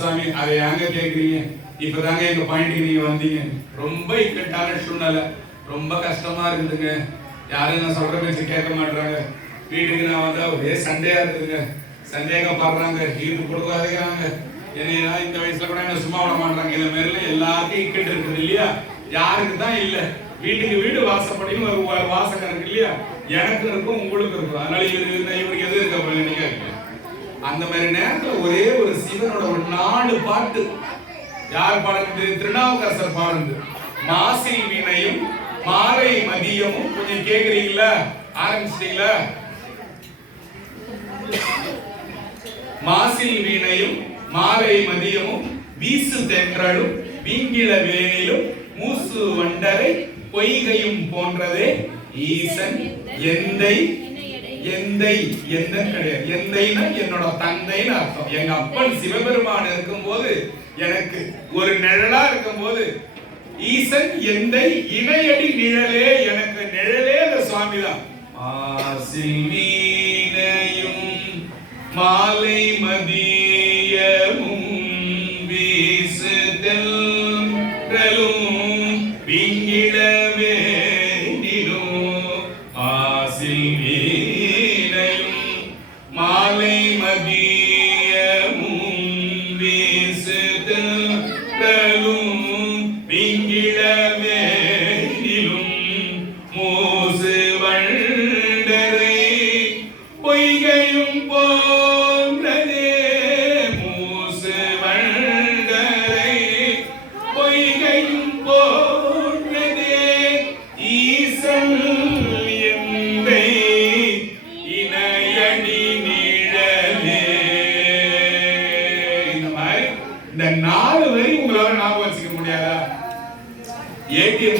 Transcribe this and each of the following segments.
சாமி அதை ஏங்க கேக்குறீங்க? இப்பதாங்க எங்க பாயிண்ட்டுக்கு நீங்க வந்தீங்க. ரொம்ப இக்கட்டான சூழ்நிலை. ரொம்ப கஷ்டமா இருக்குதுங்க. யாரும் நான் சொல்ற பேச்சு கேட்க மாட்டாங்க வீட்டுக்கு நான் வந்தா ஒரே சண்டையா இருக்குதுங்க. சந்தேகப்படுறாங்க ஈடு கொடுக்காதீங்க என்னையா இந்த வயசுல கூட என்ன சும்மா விட மாட்டாங்க இந்த மாதிரில எல்லாருக்கும் இக்கட்டு இருக்குது இல்லையா? யாருக்கு தான் இல்ல. வீட்டுக்கு வீடு வாசப்படின்னு ஒரு வாசகம் இருக்கு இல்லையா? எனக்கு இருக்கும் உங்களுக்கு இருக்கும். அதனால இவரு இவருக்கு எது இருக்க போல அந்த மாதிரி நேரத்துல ஒரே ஒரு சிவனோட ஒரு நாலு பாட்டு. யார் பாடுறது? திருநாவுக்கரசர் பாடுறது. மாசில் வீணையும் மாலை மதியமும் கொஞ்சம் கேக்குறீங்களா ஆரம்பிச்சிட்டீங்களா? மாசில் வீணையும் மாலை மதியமும் வீசு தென்றலும் வீங்கில வேனிலும் மூசு வண்டரை பொய்கையும் போன்றதே. ஈசன் எந்தை எந்தை எந்த கிடையாது. எந்தைனா என்னோட தந்தைன்னு அர்த்தம். எங்க அப்பன் சிவபெருமான் இருக்கும்போது எனக்கு ஒரு நிழலா இருக்கும்போது ஈசன் எந்தை இணையடி நிழலே எனக்கு நிழலே அந்த சுவாமி தான் வீணையும் மாலை மதி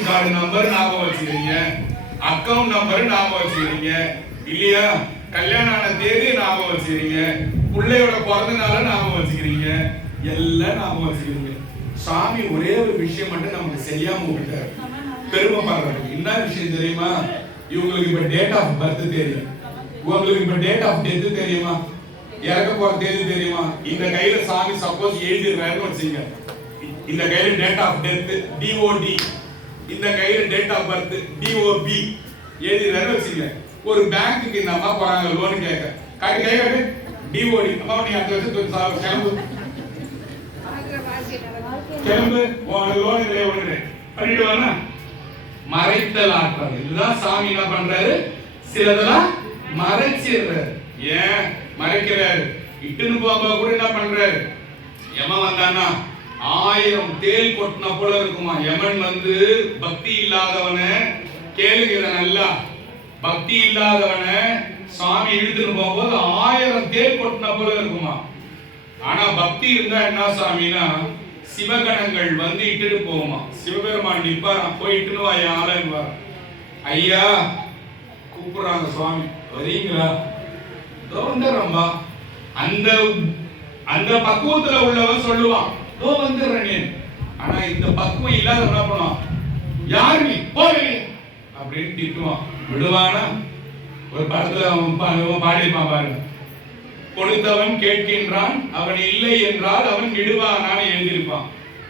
ஏடிஎம் கார்டு நம்பர் ஞாபகம் வச்சுக்கிறீங்க. அக்கவுண்ட் நம்பர் ஞாபகம் வச்சுக்கிறீங்க. இல்லையா? கல்யாணம் ஆன தேதி ஞாபகம் வச்சுக்கிறீங்க. பிள்ளையோட பிறந்த நாள ஞாபகம் வச்சுக்கிறீங்க. எல்லாம் ஞாபகம் வச்சுக்கிறீங்க. சாமி ஒரே ஒரு விஷயம் மட்டும் நமக்கு செய்யாம விட்டார் பெருமைப்படுறாங்க என்ன விஷயம் தெரியுமா? இவங்களுக்கு இப்ப டேட் ஆஃப் பர்த் தெரியும். உங்களுக்கு இப்ப டேட் ஆஃப் டெத் தெரியுமா? இறக்க போற தேதி தெரியுமா? இந்த கையில சாமி சப்போஸ் எழுதிடுறாருன்னு வச்சுங்க இந்த கையில டேட் ஆஃப் டெத் டிஓடி இந்த கையில் டேட் ஆஃப் பர்த் டிஓபி எழுதிடுறாரு வச்சுக்கல ஒரு பேங்க்குக்கு இந்த அம்மா போறாங்க லோன் கேட்க காட்டு கை காட்டு டிஓடி அம்மா நீ அடுத்த வருஷம் கிளம்பு கிளம்பு உனக்கு லோன் இல்லையா ஒன்று பண்ணிட்டு வானா மறைத்தல் ஆற்றல். இதுதான் சாமி என்ன பண்றாரு? சிலதெல்லாம் மறைச்சிடுறாரு. ஏன்? மறைக்கிறாரு. இட்டுன்னு போகும்போது கூட என்ன பண்றாரு? எமன் வந்தானா ஆயிரம் தேல் கொட்டின போல இருக்குமா? யமன் வந்து பக்தி இல்லாதவனை கேளுங்க நல்லா பக்தி இல்லாதவனை சாமி இழுத்துட்டு போகும்போது ஆயிரம் தேல் கொட்டின போல இருக்குமா? ஆனா பக்தி இருந்தா என்ன சாமினா சிவகணங்கள் வந்து இட்டுட்டு போகுமா? சிவபெருமான் நிப்பாராம் போய் இட்டுன்னு வா என் ஐயா கூப்பிடுறாங்க சுவாமி. வரீங்களா? தோந்தரம்பா அந்த அந்த பக்குவத்துல உள்ளவன் சொல்லுவான். இதோ வந்துடுறேன். ஆனா இந்த பக்குவம் இல்லாத என்ன பண்ணுவான்? யார் நீ? போவே அப்படின்னு திட்டுவான். விடுவானா? ஒரு படத்துல அவன் பா- பாடியிருப்பான் பாருங்க. கொடுத்தவன் கேட்கின்றான் அவன் இல்லை என்றால் அவன் விடுவானான்னு எழுதியிருப்பான்.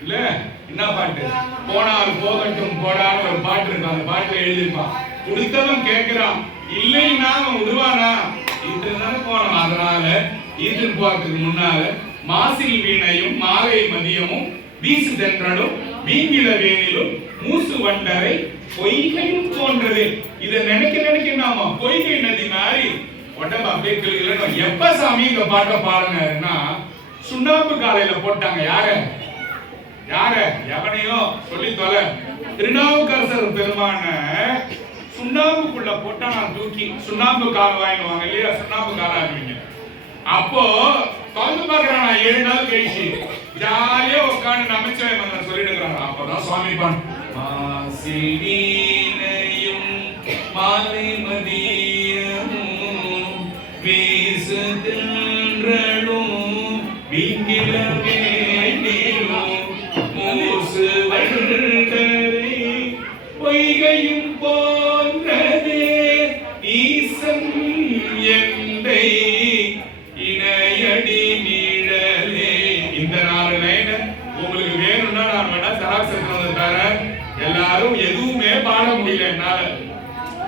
இல்ல? என்ன பாட்டு? போனால் போகட்டும் போடான்னு ஒரு பாட்டு இருக்கும் அந்த பாட்டுல எழுதியிருப்பான். கொடுத்தவன் கேட்கிறான் இல்லைன்னா அவன் விடுவானா? இது தானே போனோம். அதனால இது போறதுக்கு முன்னால மாசில் வீணையும் மாலை மதியமும் வீசு தென்றலும் வீங்கில வேணிலும் மூசு வண்டரை பொய்கையும் போன்றது இதை நினைக்க நினைக்க நாம பொய்கை நதி மாதிரி உடம்பு அப்படியே கிளுகிளுன்னு எப்ப சாமி இந்த பாட்டை பாருங்கன்னா சுண்ணாம்பு காலையில போட்டாங்க. யாரு? யாரு? எவனையோ சொல்லி தொலை. திருநாவுக்கரசர் பெருமான சுண்ணாம்புக்குள்ள போட்டா நான் தூக்கி சுண்ணாம்பு கால் வாங்கிடுவாங்க இல்லையா? சுண்ணாம்பு காலாக்குவீங்க அப்போ திறந்து பாக்குறானா ஏழு நாள் கழிச்சு. ஜாலியா உட்காந்து நமச்சிவாய் மந்திரம் சொல்லிட்டு இருக்கிறாங்க. அப்பதான் சுவாமி பான். மாசில் வீணையும் மாலை மதியமும் வீசு தென்றலும்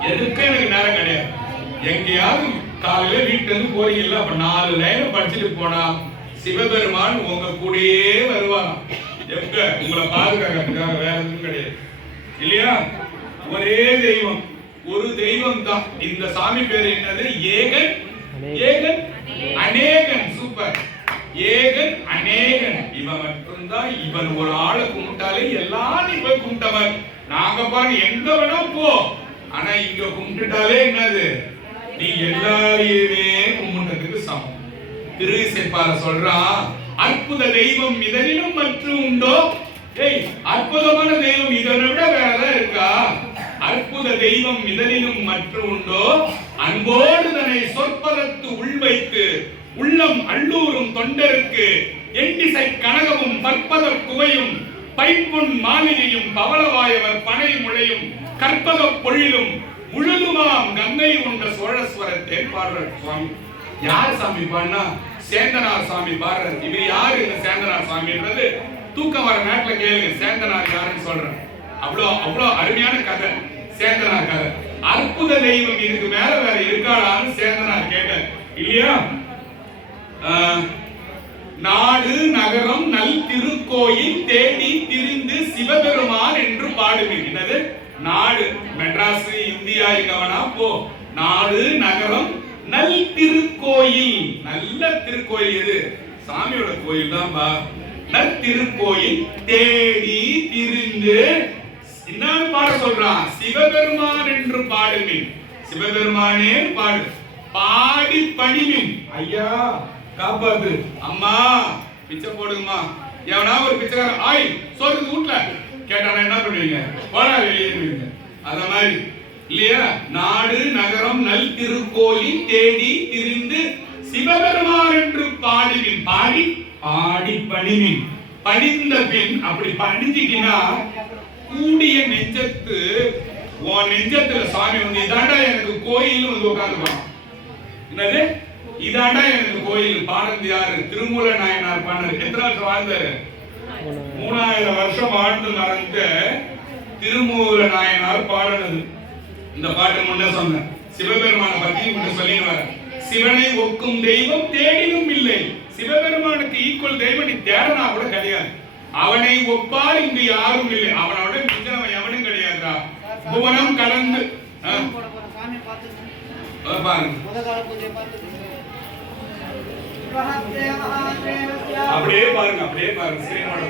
எதுக்கும் எனக்கு நேரம் கிடையாது? எங்கேயாவது காலையில வீட்டுல இருந்து போறீங்கல்ல அப்ப நாலு லைன் படிச்சுட்டு போனா சிவபெருமான் உங்க கூடயே வருவாராம். எங்க உங்களை பாதுகாக்கிறதுக்காக வேற எதுவும் கிடையாது. இல்லையா? ஒரே தெய்வம். ஒரு தெய்வம் தான் இந்த சாமி பேர் என்னது? ஏகன்? ஏகன்? அநேகன். சூப்பர். ஏகன் அநேகன். இவன் மட்டும்தான். இவன் ஒரு ஆளை கும்பிட்டாலே எல்லாரும் போய் கும்பிட்டவன் நாங்க பாரு எங்க வேணா போ. ஆனா இங்க கும்பிட்டுட்டாலே என்னது? நீ எல்லாரையுமே கும்பிட்டதுக்கு சமம். திருவிசைப்பார சொல்றான் அற்புத தெய்வம் இதனிலும் மற்றும் உண்டோ? ஏய் அற்புதமான தெய்வம் இதனை விட வேற இருக்கா? அற்புத தெய்வம் இதனிலும் மற்ற உண்டோ? அன்போடு தன்னை சொற்பதத்து உள்வைத்து உள்ளம் அள்ளூரும் தொண்டருக்கு எண்டிசை கனகமும் பற்பத குவையும் பைப்பொன் மாளிகையும் பவளவாயவர் பனை முளையும் கற்பக பொழிலும் முழுதுமாம் கங்கை உண்ட சோழஸ்வரத்தை பாடுறார் சுவாமி. யார் சாமி பாடினா? சேந்தனார் சாமி பாடுறார். இவர் யாரு இந்த சேந்தனார் சாமின்றது தூக்கம் வர நேரத்துல கேளுங்க. சேந்தனார் யாருன்னு சொல்றேன். அவ்வளோ அவ்வளோ அருமையான கதை. சேந்தனார் கதை. அற்புத தெய்வம் இதுக்கு மேல வேற இருக்காளான்னு சேந்தனார் கேட்டார். இல்லையா? ஆஹ், நாடு நகரம் நல் திருக்கோயில் தேடி திரிந்து சிவபெருமான் என்று பாடுவீங்க என்னது? நாடு மெட்ராஸ் இந்தியா கவனா போ. நாடு நகரம் நல் திருக்கோயில். நல்ல திருக்கோயில் எது? சாமியோட கோயில் தான் பா நல் திருக்கோயில் தேடி திரிந்து. என்னன்னு பாட சொல்றான். சிவபெருமான் என்று பாடுமின். சிவபெருமானே பாடு. பாடி பணிமின். ஐயா காப்பாத்து. அம்மா பிச்சை போடுங்கம்மா. எவனா ஒரு பிச்சைக்காரன்? ஆய் சொல்றது வீட்டுல. கேட்டானா என்ன பண்ணுவீங்க போனா வெளியேறுவீங்க அத மாதிரி. இல்லையா? நாடு நகரம் நல் திருக்கோயில் தேடி திரிந்து சிவபெருமான் என்று பாடிவின். பாடி பாடி பணிவின். பணிந்த பின் அப்படி பணிஞ்சிக்கினா கூடிய நெஞ்சத்து உன் நெஞ்சத்துல சாமி வந்து இதாண்டா எனக்கு கோயில் வந்து உட்காந்துப்பான். என்னது? இதாண்டா எனக்கு கோயில். பாடுறது யாரு திருமூல நாயனார் பாடினார். எத்தனை வருஷம் வாழ்ந்தாரு? மூணாயிரம் வருஷம் வாழ்ந்து மறைந்த திருமூல நாயனார் பாடினது இந்த பாட்டு முன்ன சொன்னேன். சிவபெருமான பத்தி முன்ன சொல்லிட்டு சிவனை ஒக்கும் தெய்வம் தேடியும் இல்லை. சிவபெருமானுக்கு ஈக்குவல் தெய்வம் நீ தேடனா கூட கிடையாது. அவனை ஒப்பால் இங்கு யாரும் இல்லை. அவனோட மிஞ்சவன் எவனும் கிடையாதுடா. புவனம் கலந்து பாருங்க. அப்படியே பாருங்க அப்படியே பாருங்க. ஸ்கிரீனோட